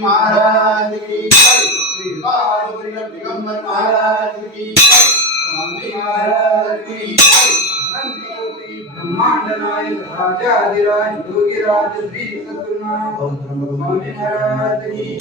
महाराज की श्री बाबा दिगंबर महाराज की स्वामी महाराज की अनंतकोटि ब्रह्मांड नायक राजाधिराज योगीराज श्री सद्गुरुनाथ स्वामी महाराज की